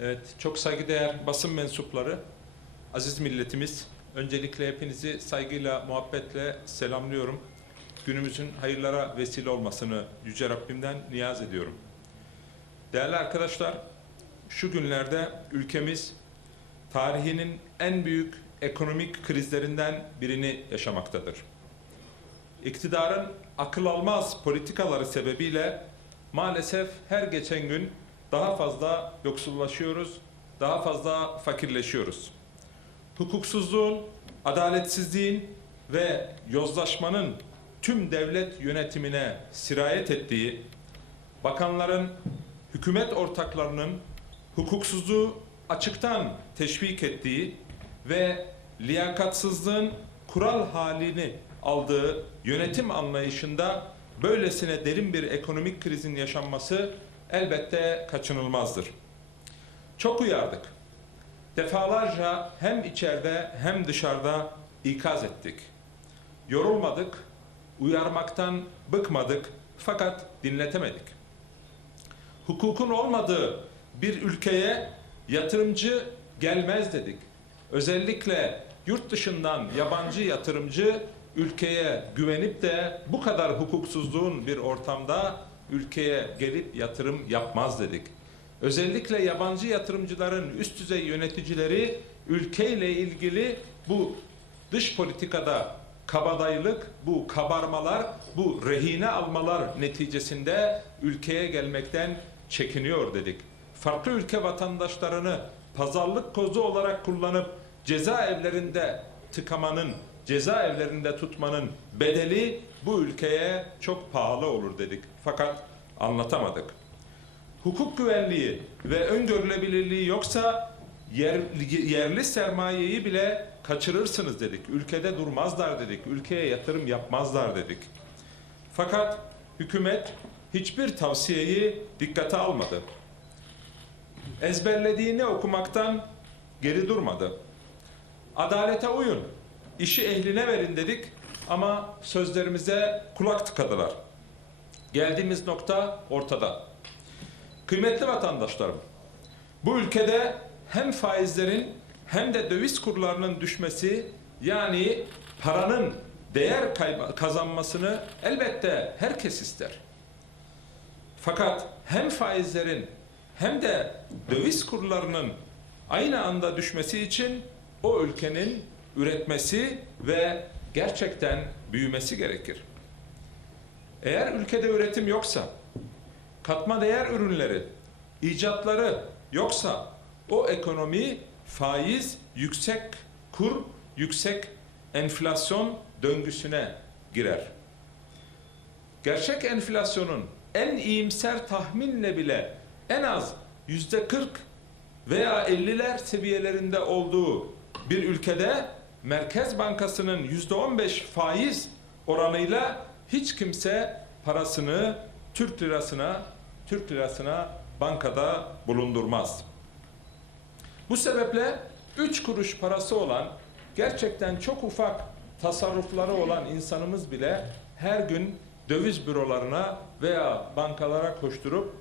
Evet, çok saygıdeğer basın mensupları, aziz milletimiz, öncelikle hepinizi saygıyla, muhabbetle selamlıyorum. Günümüzün hayırlara vesile olmasını Yüce Rabbimden niyaz ediyorum. Değerli arkadaşlar, şu günlerde ülkemiz tarihinin en büyük ekonomik krizlerinden birini yaşamaktadır. İktidarın akıl almaz politikaları sebebiyle maalesef her geçen gün daha fazla yoksullaşıyoruz, daha fazla fakirleşiyoruz. Hukuksuzluğun, adaletsizliğin ve yozlaşmanın tüm devlet yönetimine sirayet ettiği, bakanların, hükümet ortaklarının hukuksuzluğu açıktan teşvik ettiği ve liyakatsızlığın kural halini aldığı yönetim anlayışında böylesine derin bir ekonomik krizin yaşanması elbette kaçınılmazdır. Çok uyardık. Defalarca hem içeride hem dışarıda ikaz ettik. Yorulmadık, uyarmaktan bıkmadık fakat dinletemedik. Hukukun olmadığı bir ülkeye yatırımcı gelmez dedik. Özellikle yurt dışından yabancı yatırımcı ülkeye güvenip de bu kadar hukuksuzluğun bir ortamda ülkeye gelip yatırım yapmaz dedik. Özellikle yabancı yatırımcıların üst düzey yöneticileri ülkeyle ilgili bu dış politikada kabadayılık, bu kabarmalar, bu rehine almalar neticesinde ülkeye gelmekten çekiniyor dedik. Farklı ülke vatandaşlarını pazarlık kozu olarak kullanıp cezaevlerinde tıkamanın, cezaevlerinde tutmanın bedeli bu ülkeye çok pahalı olur dedik. Fakat anlatamadık. Hukuk güvenliği ve öngörülebilirliği yoksa yer, yerli sermayeyi bile kaçırırsınız dedik. Ülkede durmazlar dedik. Ülkeye yatırım yapmazlar dedik. Fakat hükümet hiçbir tavsiyeyi dikkate almadı. Ezberlediğini okumaktan geri durmadı. Adalete uyun, işi ehline verin dedik ama sözlerimize kulak tıkadılar. Geldiğimiz nokta ortada. Kıymetli vatandaşlarım, bu ülkede hem faizlerin hem de döviz kurlarının düşmesi yani paranın değer kazanmasını elbette herkes ister. Fakat hem faizlerin hem de döviz kurlarının aynı anda düşmesi için o ülkenin üretmesi ve gerçekten büyümesi gerekir. Eğer ülkede üretim yoksa, katma değer ürünleri, icatları yoksa o ekonomi faiz, yüksek kur, yüksek enflasyon döngüsüne girer. Gerçek enflasyonun en iyimser tahminle bile en az yüzde 40 veya 50'ler seviyelerinde olduğu bir ülkede Merkez Bankası'nın yüzde 15 faiz oranıyla hiç kimse parasını Türk lirasına Türk lirasına bankada bulundurmaz. Bu sebeple 3 kuruş parası olan gerçekten çok ufak tasarrufları olan insanımız bile her gün döviz bürolarına veya bankalara koşturup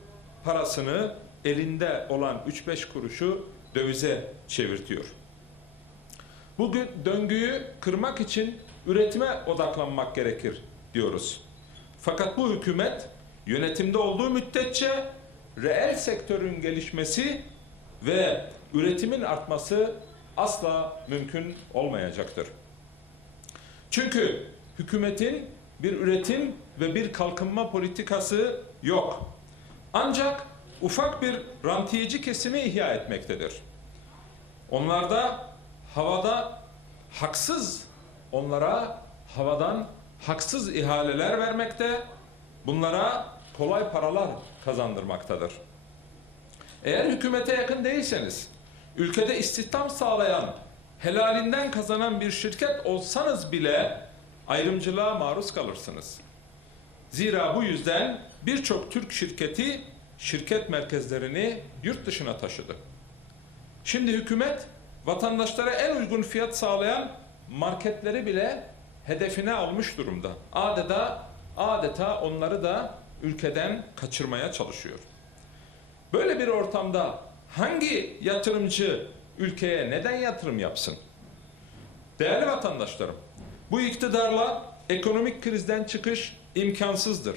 parasını elinde olan 3-5 kuruşu dövize çevirtiyor. Bugün döngüyü kırmak için üretime odaklanmak gerekir diyoruz. Fakat bu hükümet yönetimde olduğu müddetçe reel sektörün gelişmesi ve üretimin artması asla mümkün olmayacaktır. Çünkü hükümetin bir üretim ve bir kalkınma politikası yok. Ancak ufak bir rantiyeci kesimi ihya etmektedir. Onlarda havada haksız onlara havadan haksız ihaleler vermekte, bunlara kolay paralar kazandırmaktadır. Eğer hükümete yakın değilseniz, ülkede istihdam sağlayan, helalinden kazanan bir şirket olsanız bile ayrımcılığa maruz kalırsınız. Zira bu yüzden birçok Türk şirketi şirket merkezlerini yurt dışına taşıdı. Şimdi hükümet vatandaşlara en uygun fiyat sağlayan marketleri bile hedefine almış durumda. Adeta adeta onları da ülkeden kaçırmaya çalışıyor. Böyle bir ortamda hangi yatırımcı ülkeye neden yatırım yapsın? Değerli vatandaşlarım, bu iktidarla ekonomik krizden çıkış imkansızdır.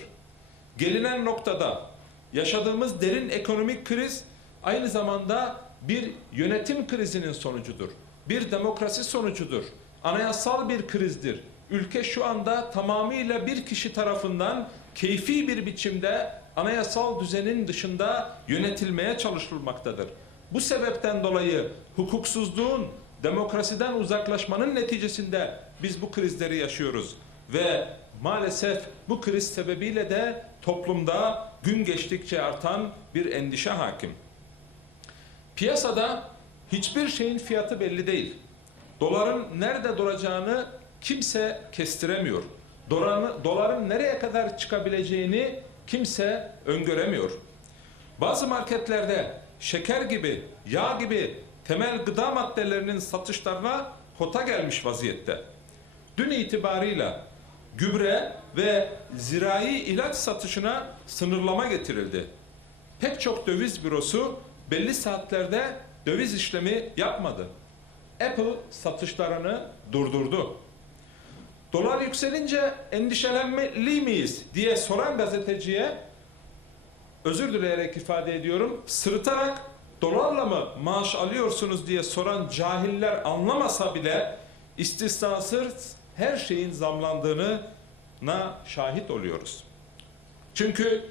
Gelinen noktada yaşadığımız derin ekonomik kriz aynı zamanda bir yönetim krizinin sonucudur. Bir demokrasi sonucudur. Anayasal bir krizdir. Ülke şu anda tamamıyla bir kişi tarafından keyfi bir biçimde anayasal düzenin dışında yönetilmeye çalışılmaktadır. Bu sebepten dolayı hukuksuzluğun, demokrasiden uzaklaşmanın neticesinde biz bu krizleri yaşıyoruz ve maalesef bu kriz sebebiyle de toplumda gün geçtikçe artan bir endişe hakim. Piyasada hiçbir şeyin fiyatı belli değil. Doların nerede duracağını kimse kestiremiyor. Doların, doların nereye kadar çıkabileceğini kimse öngöremiyor. Bazı marketlerde şeker gibi, yağ gibi temel gıda maddelerinin satışlarına kota gelmiş vaziyette. Dün itibarıyla gübre ve zirai ilaç satışına sınırlama getirildi. Pek çok döviz bürosu belli saatlerde döviz işlemi yapmadı. Apple satışlarını durdurdu. Dolar yükselince endişelenmeli miyiz diye soran gazeteciye özür dileyerek ifade ediyorum sırıtarak dolarla mı maaş alıyorsunuz diye soran cahiller anlamasa bile istisnasız her şeyin zamlandığını na şahit oluyoruz. Çünkü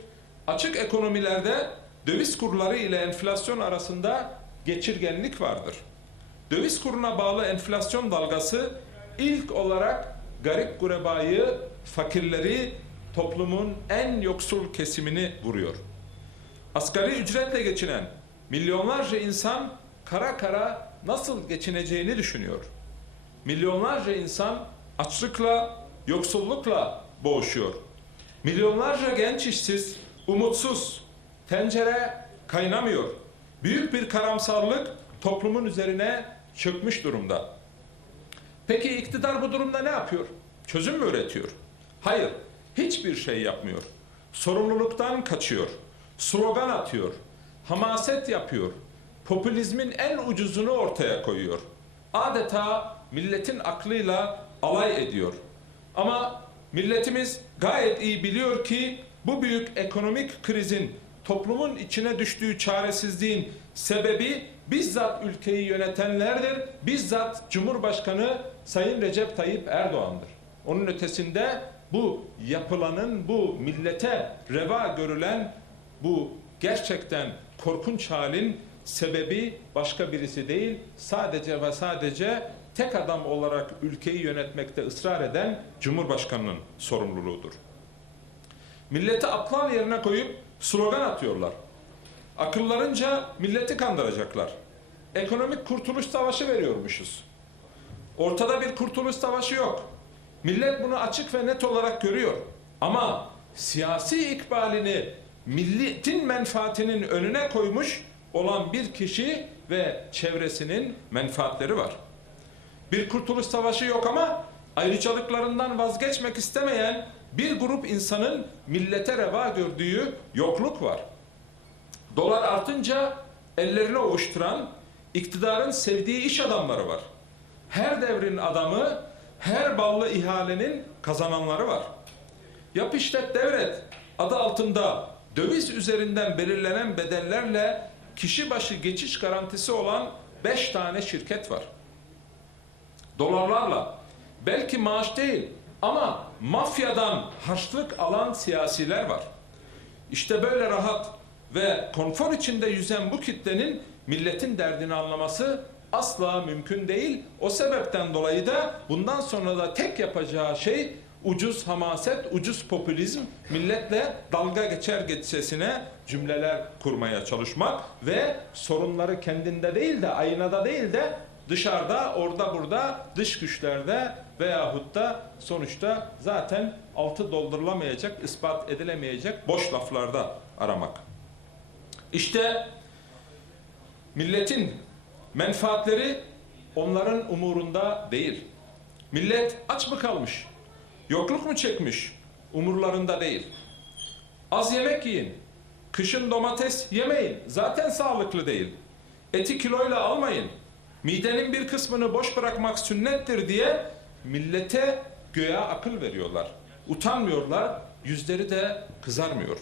açık ekonomilerde döviz kurları ile enflasyon arasında geçirgenlik vardır. Döviz kuruna bağlı enflasyon dalgası ilk olarak garip gurebayı, fakirleri, toplumun en yoksul kesimini vuruyor. Asgari ücretle geçinen milyonlarca insan kara kara nasıl geçineceğini düşünüyor. Milyonlarca insan açlıkla, yoksullukla boğuşuyor. Milyonlarca genç işsiz, umutsuz, tencere kaynamıyor. Büyük bir karamsarlık toplumun üzerine çökmüş durumda. Peki iktidar bu durumda ne yapıyor? Çözüm mü üretiyor? Hayır, hiçbir şey yapmıyor. Sorumluluktan kaçıyor. Slogan atıyor. Hamaset yapıyor. Popülizmin en ucuzunu ortaya koyuyor. Adeta milletin aklıyla alay ediyor. Ama milletimiz gayet iyi biliyor ki bu büyük ekonomik krizin toplumun içine düştüğü çaresizliğin sebebi bizzat ülkeyi yönetenlerdir. Bizzat Cumhurbaşkanı Sayın Recep Tayyip Erdoğan'dır. Onun ötesinde bu yapılanın bu millete reva görülen bu gerçekten korkunç halin sebebi başka birisi değil. Sadece ve sadece tek adam olarak ülkeyi yönetmekte ısrar eden Cumhurbaşkanı'nın sorumluluğudur. Milleti aptal yerine koyup slogan atıyorlar. Akıllarınca milleti kandıracaklar. Ekonomik kurtuluş savaşı veriyormuşuz. Ortada bir kurtuluş savaşı yok. Millet bunu açık ve net olarak görüyor. Ama siyasi ikbalini milletin menfaatinin önüne koymuş olan bir kişi ve çevresinin menfaatleri var. Bir kurtuluş savaşı yok ama ayrıcalıklarından vazgeçmek istemeyen bir grup insanın millete reva gördüğü yokluk var. Dolar artınca ellerini ovuşturan iktidarın sevdiği iş adamları var. Her devrin adamı, her ballı ihalenin kazananları var. Yap işlet devret adı altında döviz üzerinden belirlenen bedellerle kişi başı geçiş garantisi olan 5 tane şirket var. Dolarlarla belki maaş değil ama mafyadan harçlık alan siyasiler var. İşte böyle rahat ve konfor içinde yüzen bu kitlenin milletin derdini anlaması asla mümkün değil. O sebepten dolayı da bundan sonra da tek yapacağı şey ucuz hamaset, ucuz popülizm, milletle dalga geçer geçsesine cümleler kurmaya çalışmak ve sorunları kendinde değil de aynada değil de dışarıda, orada burada, dış güçlerde veyahut da sonuçta zaten altı doldurulamayacak, ispat edilemeyecek boş laflarda aramak. İşte milletin menfaatleri onların umurunda değil. Millet aç mı kalmış? Yokluk mu çekmiş? Umurlarında değil. Az yemek yiyin. Kışın domates yemeyin. Zaten sağlıklı değil. eti kiloyla almayın. Midenin bir kısmını boş bırakmak sünnettir diye millete göğe akıl veriyorlar. Utanmıyorlar, yüzleri de kızarmıyor.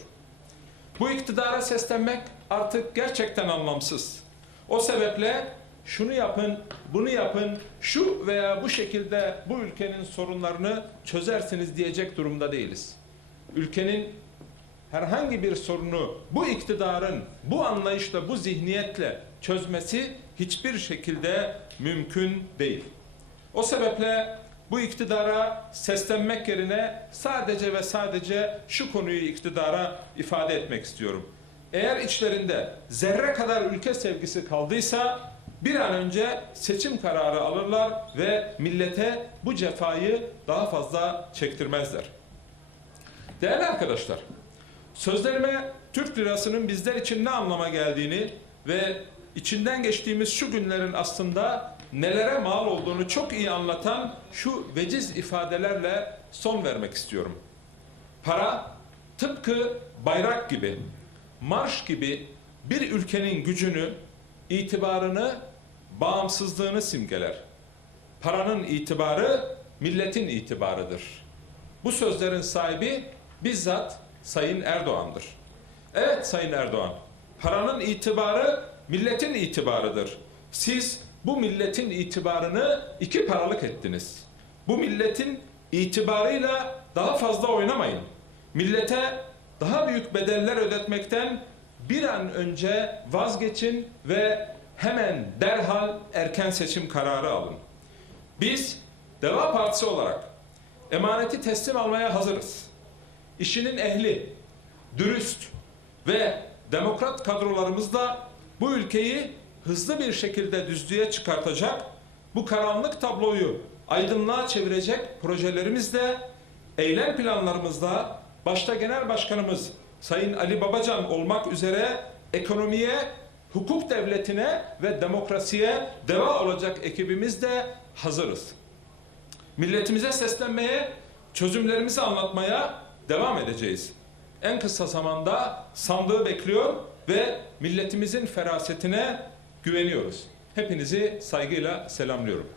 Bu iktidara seslenmek artık gerçekten anlamsız. O sebeple şunu yapın, bunu yapın, şu veya bu şekilde bu ülkenin sorunlarını çözersiniz diyecek durumda değiliz. Ülkenin herhangi bir sorunu bu iktidarın bu anlayışla, bu zihniyetle çözmesi hiçbir şekilde mümkün değil. O sebeple bu iktidara seslenmek yerine sadece ve sadece şu konuyu iktidara ifade etmek istiyorum. Eğer içlerinde zerre kadar ülke sevgisi kaldıysa bir an önce seçim kararı alırlar ve millete bu cefayı daha fazla çektirmezler. Değerli arkadaşlar, sözlerime Türk lirasının bizler için ne anlama geldiğini ve içinden geçtiğimiz şu günlerin aslında nelere mal olduğunu çok iyi anlatan şu veciz ifadelerle son vermek istiyorum. Para tıpkı bayrak gibi, marş gibi bir ülkenin gücünü, itibarını, bağımsızlığını simgeler. Paranın itibarı milletin itibarıdır. Bu sözlerin sahibi bizzat Sayın Erdoğan'dır. Evet Sayın Erdoğan, paranın itibarı milletin itibarıdır. Siz bu milletin itibarını iki paralık ettiniz. Bu milletin itibarıyla daha fazla oynamayın. Millete daha büyük bedeller ödetmekten bir an önce vazgeçin ve hemen derhal erken seçim kararı alın. Biz Deva Partisi olarak emaneti teslim almaya hazırız. İşinin ehli, dürüst ve demokrat kadrolarımızla bu ülkeyi hızlı bir şekilde düzlüğe çıkartacak, bu karanlık tabloyu aydınlığa çevirecek projelerimizle, eylem planlarımızla başta Genel Başkanımız Sayın Ali Babacan olmak üzere ekonomiye, hukuk devletine ve demokrasiye deva olacak ekibimizle hazırız. Milletimize seslenmeye, çözümlerimizi anlatmaya devam edeceğiz. En kısa zamanda sandığı bekliyor ve milletimizin ferasetine güveniyoruz. Hepinizi saygıyla selamlıyorum.